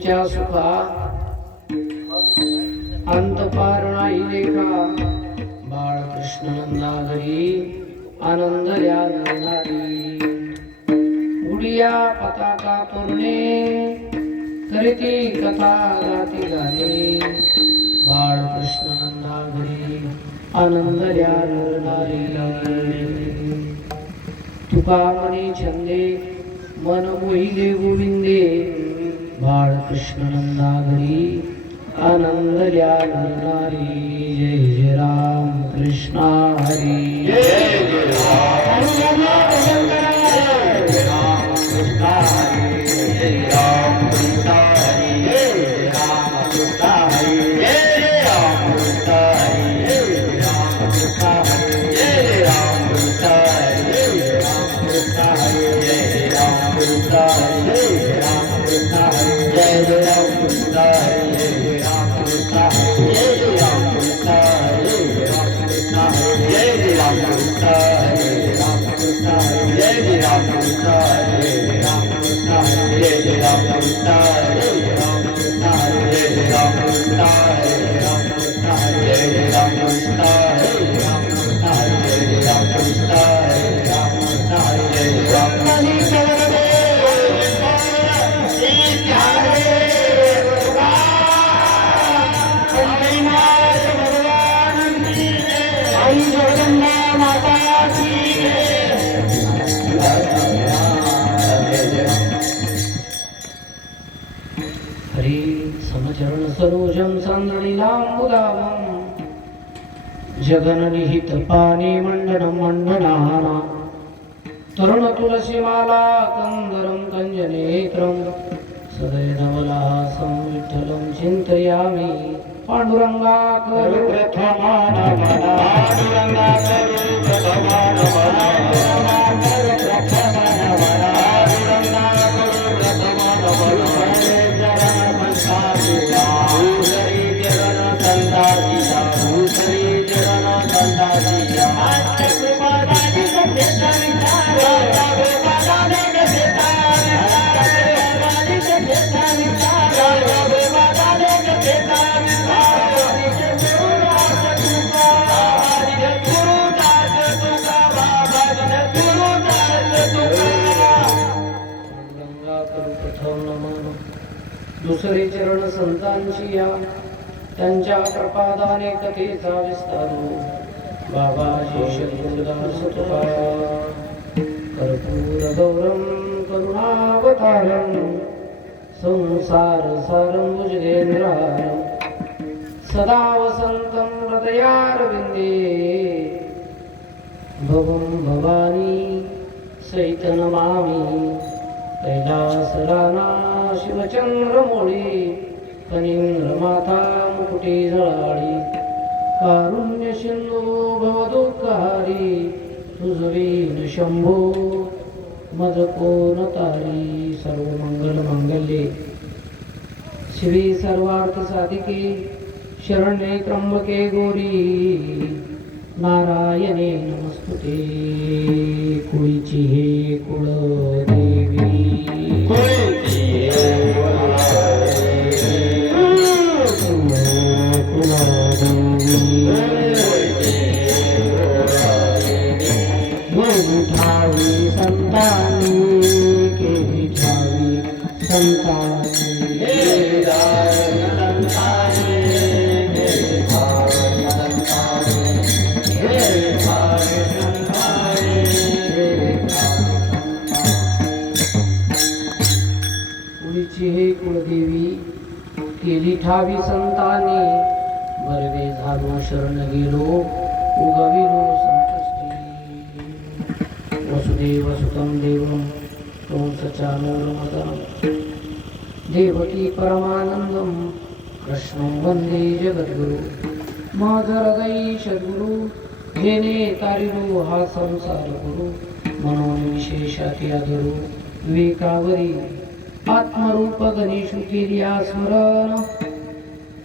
गोकुळीच्या सुखा अंत पार नाही लेखा बाळकृष्ण नंदाघरी आनंद नारी उडिया पताका तोरणे करीती कथा गाती गाणे बाळकृष्ण नंदाघरी आनंद नारी तुका मनी छंदे मन मोहिले गोविंदे बाळकृष्णनंदागरी आनंद नारी जय जय राम कृष्णा हरी। हरी समचरण सरोजं सान्द्रणीलाम्बुदावम् जगननिहित पाणी मण्डनं मण्डनाना तरुण तुलसीमाला कंदरं कञ्जनेत्रं सदैनवलासं विठ्ठलं चिन्तयामि पाण्डुरङ्गा करो गंगा दुसरे चरण संतांची या. त्यांच्या प्रपादाने कथेचा विस्तारू बाबा शत्रुदास कर्पूर गौरम करुणावतारम संसार सारं भुजगेंद्रारं सदा वसन्तं हृदयारविन्दे. भवं भवानी सहित नमामि कैलासराना शिवचंद्रमोळी कनिंद्रमाता मुकुटी जळाळी. कारुण्य सिंधू भवदुःखहारी तुझवीन शंभो मज कोण तारी सर्व मंगल मंगल्ये. श्री सर्वार्थ साधिके शरण्ये त्र्यंबके गौरी. नारायणे नमस्तुते कुळीची हे कुळदेवी. संतानी केली ठावी कुळीची हे कुळदेवी केली ठावी संतानी बरवे झालो शरण गेलो उगविलो देवसुतं सुतं देवं कंसचानूरमदनं देवकी परमानन्दं कृष्णं वन्दे जगद्गुरु। माझं हृदय सद्गुरु जेने तारिलो हा संसार गुरु। म्हणून विशेषाती आदरू विवेकावरी। आत्मरूप गणेशु केली स्मरण।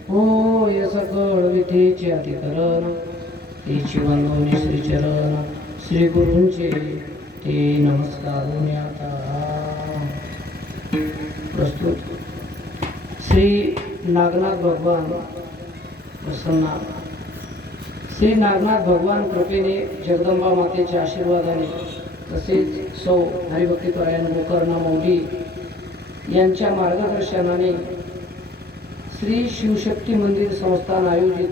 होय सकळ विधेचे अधिकरण। तिची श्रीचरण श्री गुरूंचे ते नमस्कार आता प्रस्तुत। श्री नागनाथ भगवान प्रसन्ना। श्री नागनाथ भगवान कृपेने जगदंबा मातेच्या आशीर्वादाने तसेच सौ हरिभक्तीपरायण गोकर्ण मौली यांच्या मार्गदर्शनाने श्री शिवशक्ती मंदिर संस्थान आयोजित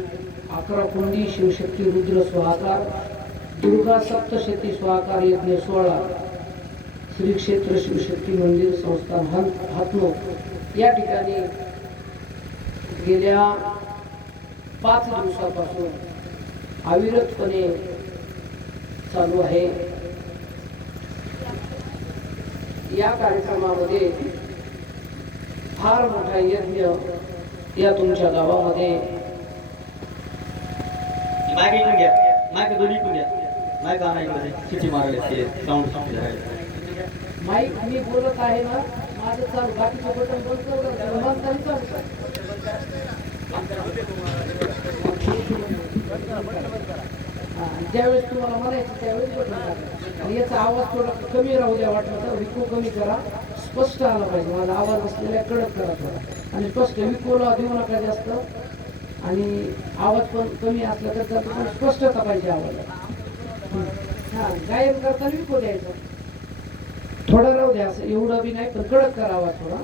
अकरा कुंडी शिवशक्ती रुद्र स्वाहाकार दुर्गा सप्तशती स्वाकार यज्ञ सोहळा श्री क्षेत्र शिवशक्ती मंदिर संस्थान हन हातनो या ठिकाणी गेल्या पाच दिवसापासून अविरतपणे चालू आहे. या कार्यक्रमामध्ये फार मोठा यज्ञ या तुमच्या गावामध्ये. मागे इकडून घ्या. मायक दोन्ही नाही घ्या मायक आणा इकडे? सिटी मारायला ते साऊंड सिटी माईक मी बोलत आहे ना माझं चालू बाकीचं बटन बंद कर बंद तरी चालू ज्यावेळेस तुम्हाला म्हणायचं त्यावेळेस बटन आणि याचा आवाज थोडा कमी राहू द्या वाटलं तर विको कमी करा. स्पष्ट आला पाहिजे. माझा आवाज असलेला कडक करा थोडा. आणि स्पष्ट विकोला देऊ नका जास्त. आणि आवाज पण कमी असला तर त्याचा पण स्पष्टता पाहिजे आवाजात हा गायन करताना विको द्यायचा. थोडा राहू द्या असं एवढं बी नाही पण कडक करावा थोडा.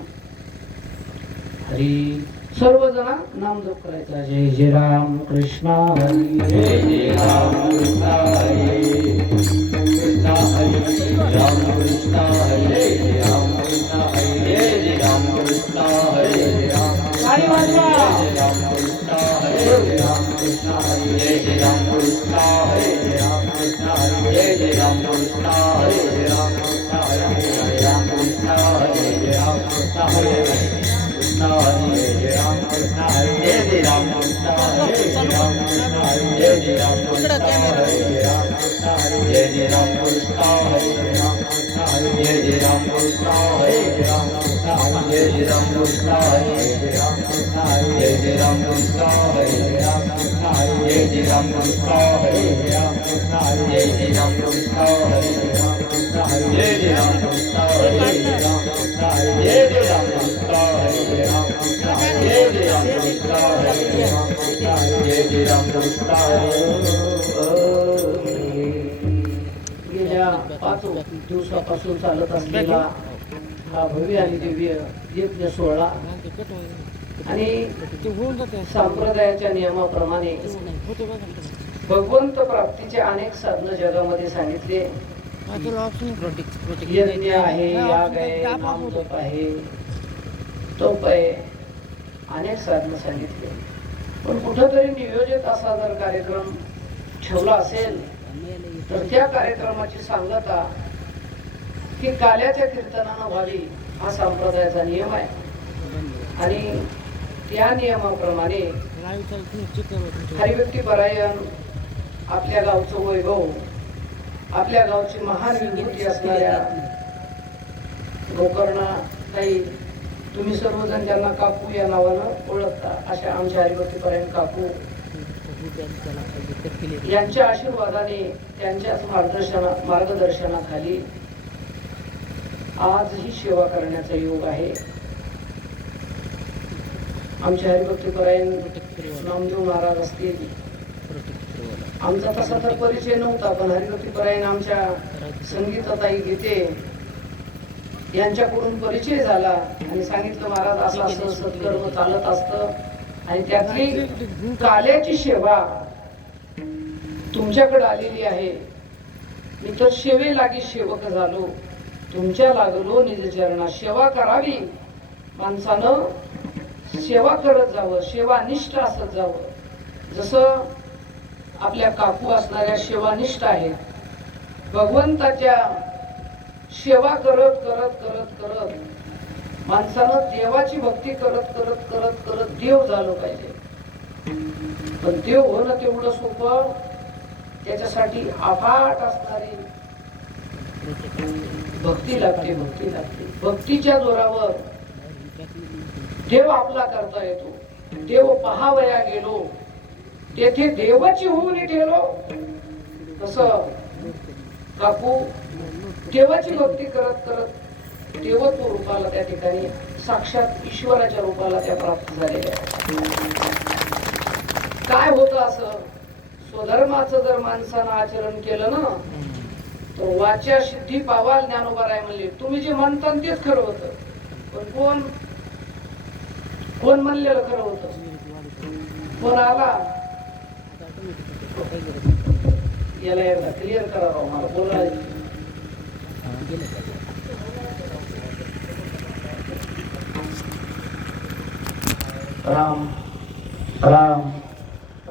हरी. सर्वजण नामजप करायचा. जय जय राम कृष्णा हरी. जय जय राम कृष्ण हरे. कृष्ण हरे राम कृष्ण हरे. जय राम कृष्ण हरे. जय जय राम कृष्ण हरे. वाजवा. जय राम कृष्ण हरे. जय राम कृष्ण हरे. जय जय राम कृष्ण हरे. Jai Ram Krishna Hare Ram Hare Ram Krishna Hare Ram जय जय राम कृष्ण हरे जय राम कृष्ण हरे पाच दिवसापासून चालत असलेला भव्य आणि दिव्य यज्ञ सोहळा. आणि संप्रदायाच्या नियमाप्रमाणे भगवंत प्राप्तीचे अनेक साधनं जगामध्ये सांगितले. यज्ञ आहे याग आहे नामजप आहे आहे अनेक साधनं सांगितले. पण कुठंतरी नियोजित असा जर कार्यक्रम ठेवला असेल तर त्या कार्यक्रमाची सांगता की काल्याच्या कीर्तनानं व्हावी हा संप्रदायाचा नियम आहे. आणि त्या नियमाप्रमाणे हरिभक्ती परायण आपल्या गावचं वैभव आपल्या गावची महान विभूती असणाऱ्या गोकर्णा ताई तुम्ही सर्वजण ज्यांना काकू या नावानं ओळखता अशा आमच्या हरिभक्ती परायण काकू यांच्या आशीर्वादाने त्यांच्याच मार्गदर्शना मार्गदर्शनाखाली आज ही सेवा करण्याचा योग आहे. आमचे हरिभक्तीपरायण नामदेव महाराज असतील. आमचा तसा तर परिचय नव्हता पण हरिभक्तीपरायण आमच्या संगीताताई गीते यांच्याकडून परिचय झाला आणि सांगितलं महाराज असं असं सत्कर्म चालत असतं आणि त्यातली काल्याची सेवा तुमच्याकडे आलेली आहे. मी तर सेवे लागी सेवक झालो. तुमच्या लागलो निजचरणा सेवा करावी. माणसानं सेवा करत जावं सेवानिष्ठ असत जावं. जसं आपल्या काकू असणाऱ्या सेवानिष्ठ आहेत. भगवंताच्या सेवा करत करत करत करत माणसानं देवाची भक्ती करत करत करत करत देव झालं पाहिजे. पण देव होणं तेवढं सोपं त्याच्यासाठी आफाट असणारी भक्ती लागते भक्ती लागते. भक्तीच्या जोरावर देव आपला करता येतो. देव पहावया गेलो तेथे देवाची होऊन ठेलो. तस काकू देवाची भक्ती करत करत देवत्व रूपाला त्या ठिकाणी साक्षात ईश्वराच्या रूपाला त्या प्राप्त झालेल्या काय होतं असं? स्वधर्माचं जर माणसानं आचरण केलं ना वाच्या सिद्धी पावाल ज्ञानोबा राय म्हणले तुम्ही जे म्हणता तेच खरं होतं. पण कोण कोण म्हणलेलं खरं होतं? कोण आला? याला याला क्लिअर करा राव मला बोला राम राम.